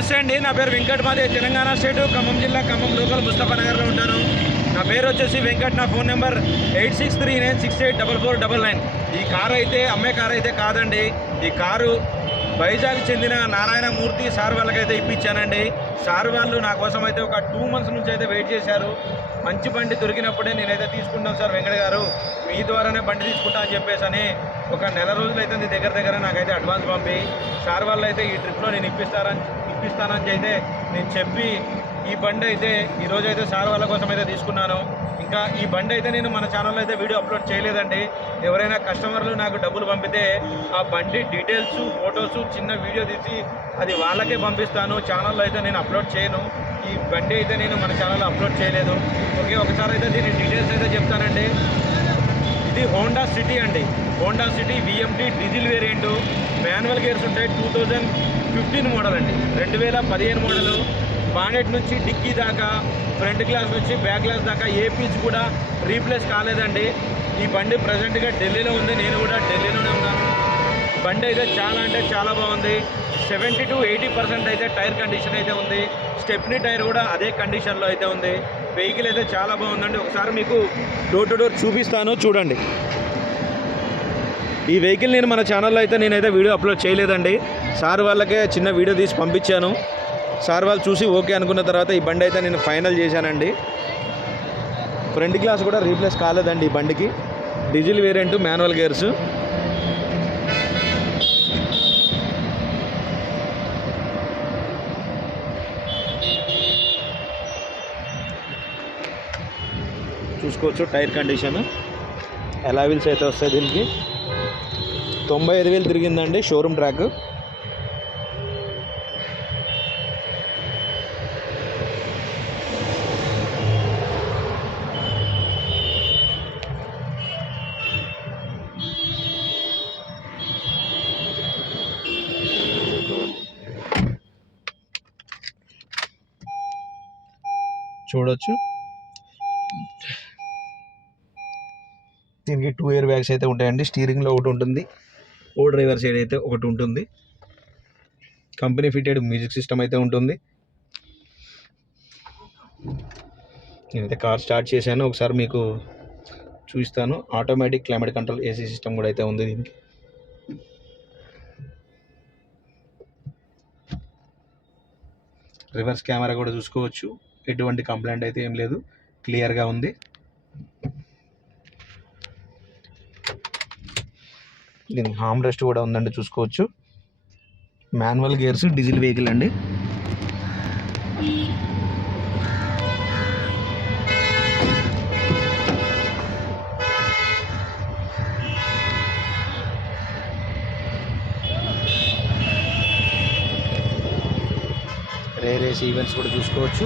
నమస్తే అండి. నా పేరు వెంకట్ మాదే తెలంగాణ స్టేట్ ఖమ్మం జిల్లా ఖమ్మం లోకల్ ముస్తఫా నగర్లో ఉంటాను. నా పేరు వచ్చేసి వెంకట్. నా phone number eight six three nine six eight double four double nine. ఈ కారు అయితే అమ్మే కారు అయితే కాదండి. ఈ కారు వైజాగ్ చెందిన నారాయణమూర్తి సార్ వాళ్ళకైతే ఇప్పించానండి. సార్ వాళ్ళు నా కోసం అయితే ఒక టూ మంత్స్ నుంచి అయితే వెయిట్ చేశారు. మంచి బండి దొరికినప్పుడే నేనైతే తీసుకుంటాను సార్ వెంకట గారు. మీ ద్వారానే బండి తీసుకుంటా అని చెప్పేసి అని ఒక నెల రోజులు అయితే దగ్గర దగ్గర నాకైతే అడ్వాన్స్ పంపి. సార్ వాళ్ళు అయితే ఈ ట్రిప్లో నేను ఇప్పిస్తారని ఇప్పిస్తానని అయితే నేను చెప్పి ఈ బండి అయితే ఈరోజు అయితే సార్ వాళ్ళ కోసం అయితే తీసుకున్నాను. ఇంకా ఈ బండి అయితే నేను మన ఛానల్లో అయితే వీడియో అప్లోడ్ చేయలేదండి. ఎవరైనా కస్టమర్లు నాకు డబ్బులు పంపితే ఆ బండి డీటెయిల్స్ ఫొటోస్ చిన్న వీడియో తీసి అది వాళ్ళకే పంపిస్తాను. ఛానల్లో అయితే నేను అప్లోడ్ చేయను. ఈ బండి అయితే నేను మన ఛానల్లో అప్లోడ్ చేయలేదు. ఓకే ఒకసారి అయితే దీని డీటెయిల్స్ అయితే చెప్తానండి. ఇది హోండా సిటీ అండి. Honda City VMT diesel variant manual gears ఉంటాయి టూ థౌజండ్ ఫిఫ్టీన్ మోడల్ అండి. రెండు వేల పదిహేను మోడలు బానెట్ నుంచి డిక్కీ దాకా ఫ్రంట్ గ్లాస్ నుంచి బ్యాక్ గ్లాస్ దాకా ఏ పీచ్ కూడా రీప్లేస్ కాలేదండి. ఈ బండి ప్రజెంట్గా ఢిల్లీలో ఉంది నేను కూడా ఢిల్లీలోనే ఉన్నాను. బండి అయితే చాలా అంటే చాలా బాగుంది. సెవెంటీ టు ఎయిటీ పర్సెంట్ అయితే టైర్ కండిషన్ అయితే ఉంది. స్టెప్నీ టైర్ కూడా అదే కండిషన్లో అయితే ఉంది. వెహికల్ అయితే చాలా బాగుందండి. ఒకసారి మీకు డోర్ టు డోర్ చూపిస్తాను చూడండి. ఈ వెహికల్ నేను మన ఛానల్లో అయితే నేనైతే వీడియో అప్లోడ్ చేయలేదండి. సార్ వాళ్ళకే చిన్న వీడియో తీసి పంపించాను. సార్ వాళ్ళు చూసి ఓకే అనుకున్న తర్వాత ఈ బండి అయితే నేను ఫైనల్ చేశానండి. ఫ్రంట్ గ్లాస్ కూడా రీప్లేస్ కాలేదండి ఈ బండికి. డీజిల్ వేరియంట్ మాన్యువల్ గేర్స్ చూసుకోవచ్చు టైర్ కండిషన్. ఎలా వీల్స్ అయితే వస్తాయి దీనికి. తొంభై ఐదు వేలు తిరిగిందండి షోరూమ్ ట్రాక్. చూడొచ్చు. దీనికి టూ ఇయర్ బ్యాగ్స్ అయితే ఉంటాయండి. స్టీరింగ్లో ఒకటి ఉంటుంది. ఓ డ్రైవర్ సైడ్ అయితే ఒకటి ఉంటుంది. కంపెనీ ఫిటెడ్ మ్యూజిక్ సిస్టమ్ అయితే ఉంటుంది. నేనైతే కార్ స్టార్ట్ చేశాను. ఒకసారి మీకు చూపిస్తాను. Automatic climate control AC system కూడా అయితే ఉంది దీనికి. రివర్స్ కెమెరా కూడా చూసుకోవచ్చు. ఎటువంటి కంప్లైంట్ అయితే ఏం లేదు. క్లియర్గా ఉంది. దీనికి హామ్ రెస్ట్ కూడా ఉందండి చూసుకోవచ్చు. మాన్యువల్ గేర్స్ డీజిల్ వెహికల్ అండి. రే రేస్ ఈవెంట్స్ కూడా చూసుకోవచ్చు.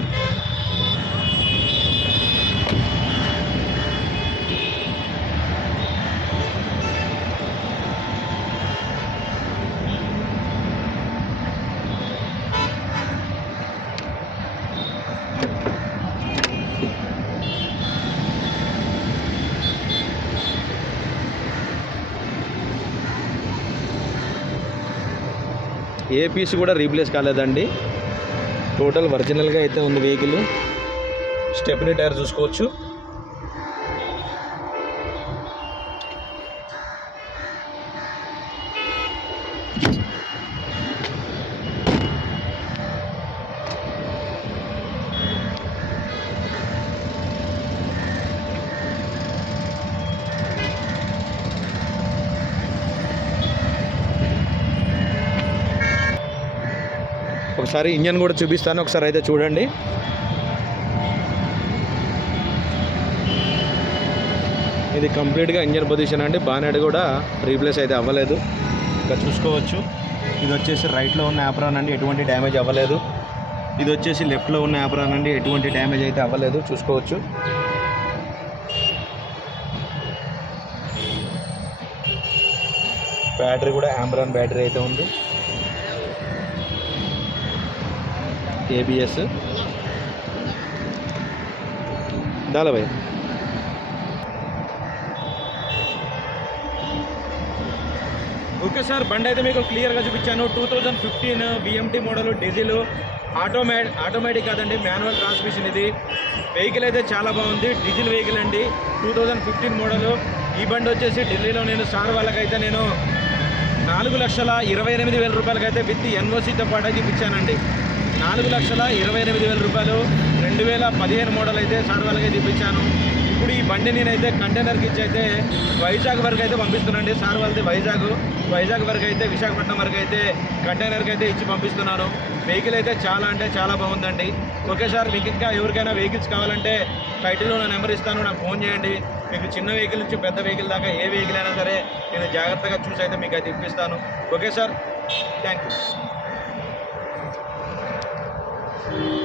ఏ పీస్ కూడా రీప్లేస్ కాలేదండి. టోటల్ ఒరిజినల్గా అయితే ఉంది వెహికల్ స్టెప్నీ టైర్ చూసుకోవచ్చు. ఒకసారి ఇంజన్ కూడా చూపిస్తాను ఒకసారి అయితే చూడండి. ఇది కంప్లీట్గా ఇంజన్ పొజిషన్ అండి బానెట్ కూడా రీప్లేస్ అయితే అవ్వలేదు. ఇంకా చూసుకోవచ్చు. ఇది వచ్చేసి రైట్లో ఉన్న యాప్రాన్ అండి ఎటువంటి డ్యామేజ్ అవ్వలేదు. ఇది వచ్చేసి లెఫ్ట్లో ఉన్న యాప్రాన్ అండి ఎటువంటి డ్యామేజ్ అయితే అవ్వలేదు చూసుకోవచ్చు. బ్యాటరీ కూడా ఆంబ్రాన్ బ్యాటరీ అయితే ఉంది. ఏబిఎస్. దాలభాయ్ ఓకే సార్ బండి అయితే మీకు క్లియర్గా చూపించాను. Two thousand fifteen BMT model diesel ఆటోమే automatic కాదండి మాన్యువల్ ట్రాన్స్మిషన్ ఇది. వెహికల్ అయితే చాలా బాగుంది. డీజిల్ వెహికల్ అండి టూ థౌజండ్ ఫిఫ్టీన్ మోడల్. ఈ బండి వచ్చేసి ఢిల్లీలో నేను సార్ వాళ్ళకైతే నేను నాలుగు లక్షల ఇరవై ఎనిమిది వేల రూపాయలకైతే విత్ ఎన్ఓసీతో పాటు అయితే ఇప్పించానండి. నాలుగు లక్షల ఇరవై ఎనిమిది వేల రూపాయలు రెండు వేల పదిహేను మోడల్ అయితే సార్ తెప్పించాను. ఇప్పుడు ఈ బండి నేనైతే కంటైనర్కి ఇచ్చి అయితే వైజాగ్ వరకు అయితే పంపిస్తున్నాండి సార్ వాళ్ళది వైజాగ్ వైజాగ్ వరకు అయితే విశాఖపట్నం వరకు అయితే కంటైనర్కి అయితే ఇచ్చి పంపిస్తున్నాను. వెహికల్ అయితే చాలా అంటే చాలా బాగుందండి. ఓకే సార్ మీకు ఇంకా ఎవరికైనా వెహికల్స్ కావాలంటే టైటిల్లో నా నెంబర్ ఇస్తాను నాకు ఫోన్ చేయండి. మీకు చిన్న వెహికల్ నుంచి పెద్ద వెహికల్ దాకా ఏ వెహికల్ అయినా సరే నేను జాగ్రత్తగా చూసి అయితే మీకు అయితే ఇప్పిస్తాను. Okay sir thank you. Thank you.